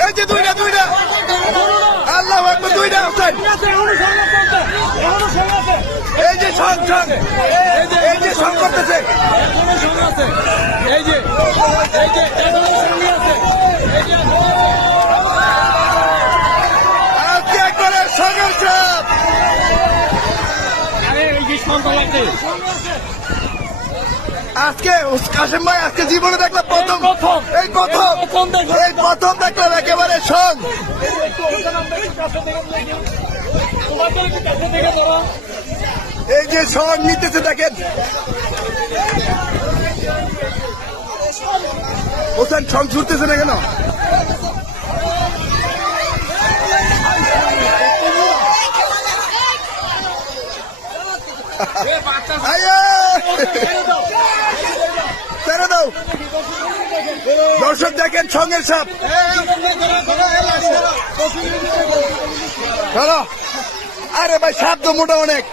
এই যে দুইটা আল্লাহু আকবার দুইটা আছেন এই যে এই যে সং করতেছে আজকে একবারে সংঘর্ষ আজকে কাশেম ভাই আজকে জীবনে দেখলাম প্রথম দেখলাম একেবারে সং এই যে সং নিতেছে দেখেন হোসেন সং ছুটতেছে না কেন ছেড়ে দাও দর্শক দেখেন সঙ্গের সাপ চলো আরে ভাই সাপ তো মোটা অনেক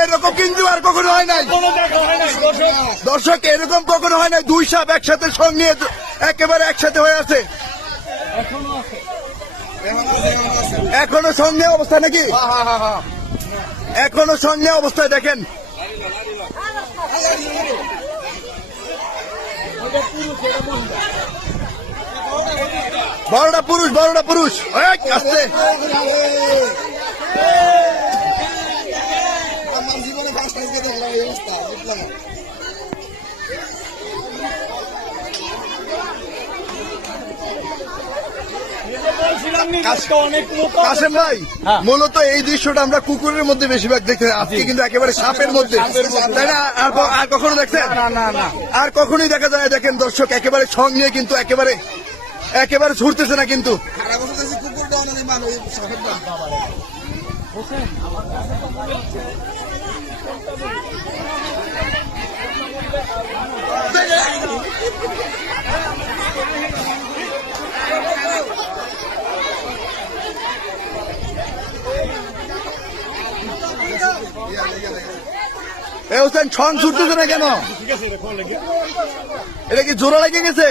এরকম কিন্তু আর কখনো হয় নাই দর্শক এরকম কখনো হয় নাই দুই সাপ একসাথে সঙ্গ নিয়ে একেবারে একসাথে হয়ে আছে এখনো সঙ্গে অবস্থা নাকি এখনো সঙ্গে অবস্থায় দেখেন বড়টা পুরুষ আসছে জীবনে কাশেম ভাই মূলত এই দৃশ্যটা আমরা কুকুরের মধ্যে বেশিরভাগ দেখতে আজকে কিন্তু একেবারে সাপের মধ্যে তাই না আর কখনো দেখছেন না আর কখনোই দেখা যায় দেখেন দর্শক একেবারে সং নিয়ে কিন্তু একেবারে ছুটতেছে না কিন্তু হোসেন ছং ছুটতেছে না কেন এটা কি জোড়া লেগে গেছে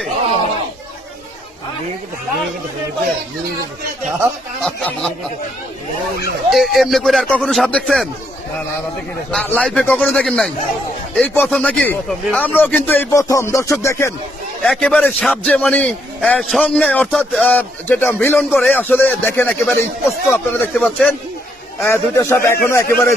এমনি করে আর কখনো সাপ দেখছেন লাইফে কখনো দেখেন নাই এই প্রথম নাকি আমরাও কিন্তু এই প্রথম দর্শক দেখেন একেবারে সাপ যে মানে সঙ্গে অর্থাৎ যেটা মিলন করে আসলে দেখেন একেবারে স্পষ্ট আপনারা দেখতে পাচ্ছেন দুইটা সাপ এখনো একেবারে